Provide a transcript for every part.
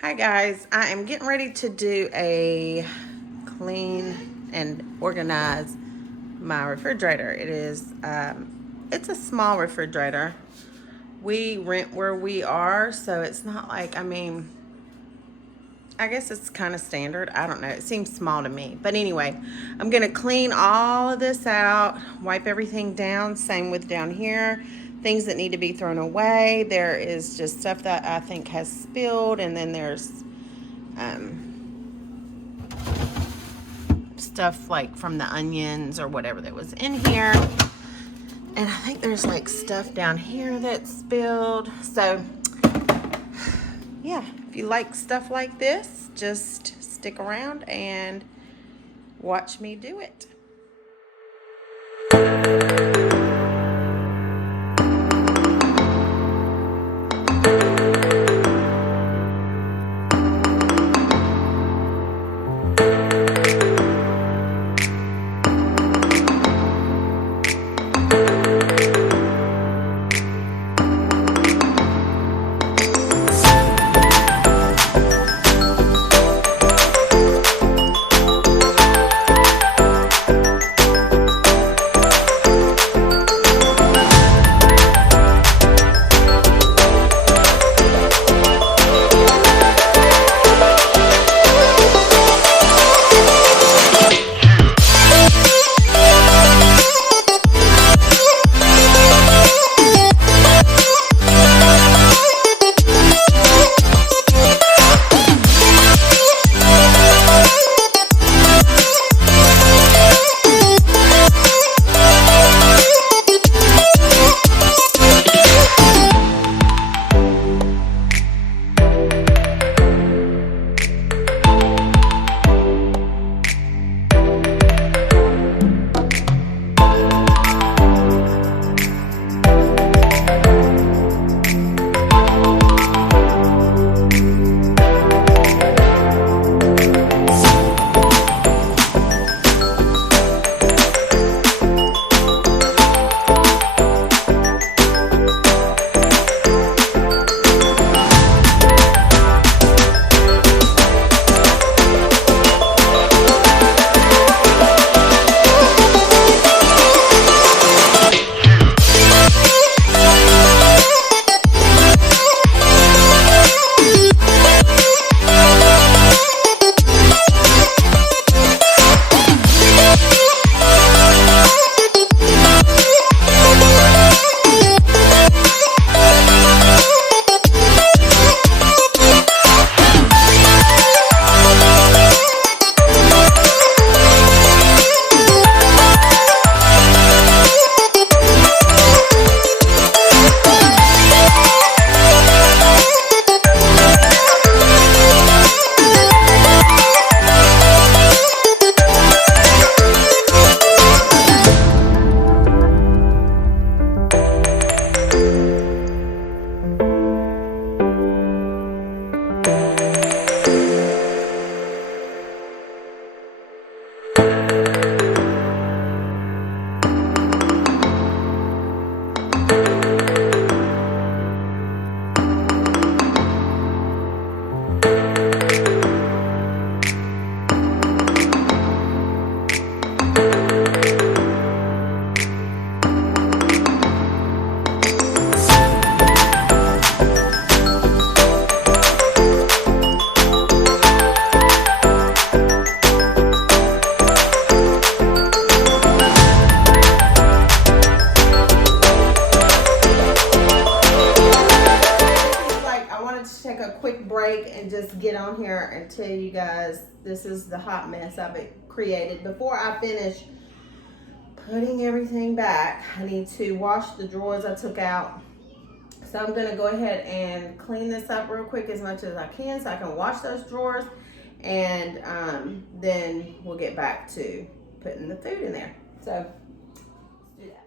Hi guys, I am getting ready to do a clean and organize my refrigerator. It's a small refrigerator. We rent where we are, so it's not like, I guess it's kind of standard. I don't know. It seems small to me. But anyway, I'm going to clean all of this out, wipe everything down. Same with down here. Things that need to be thrown away. There is just stuff that I think has spilled, and then there's stuff like from the onions or whatever that was in here. And I think there's like stuff down here that's spilled. So yeah, if you like stuff like this, just stick around and watch me do it. Take a quick break and just get on here and tell you guys this is the hot mess I've created. Before I finish putting everything back, I need to wash the drawers I took out. So I'm gonna go ahead and clean this up real quick as much as I can so I can wash those drawers, and then we'll get back to putting the food in there. So let's do that.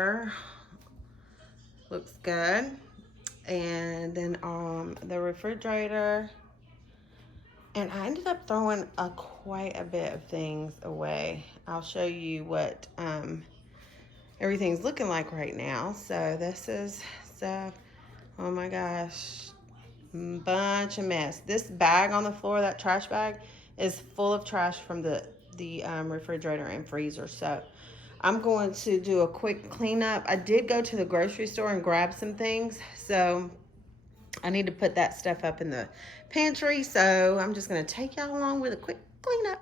drawer looks good. And then the refrigerator. And I ended up throwing quite a bit of things away. I'll show you what everything's looking like right now. So this is stuff. Oh my gosh, bunch of mess. This bag on the floor, that trash bag, is full of trash from the refrigerator and freezer. So I'm going to do a quick cleanup. I did go to the grocery store and grab some things, so I need to put that stuff up in the pantry. So I'm just going to take y'all along with a quick cleanup.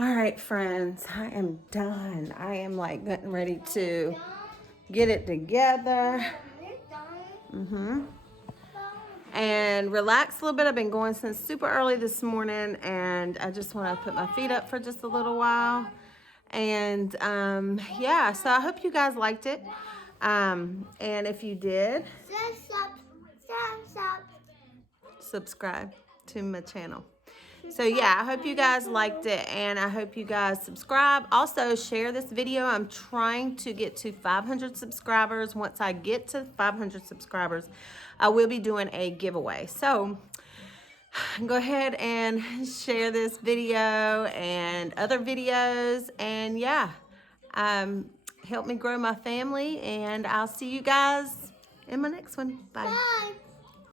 All right, friends, I am done. I am like getting ready to get it together. And relax a little bit. I've been going since super early this morning, and I just want to put my feet up for just a little while. And yeah, so I hope you guys liked it. And if you did, subscribe to my channel. So yeah, I hope you guys liked it, and I hope you guys subscribe. Also, share this video. I'm trying to get to 500 subscribers. Once I get to 500 subscribers, I will be doing a giveaway. So go ahead and share this video and other videos, and yeah, help me grow my family, and I'll see you guys in my next one. Bye. Bye.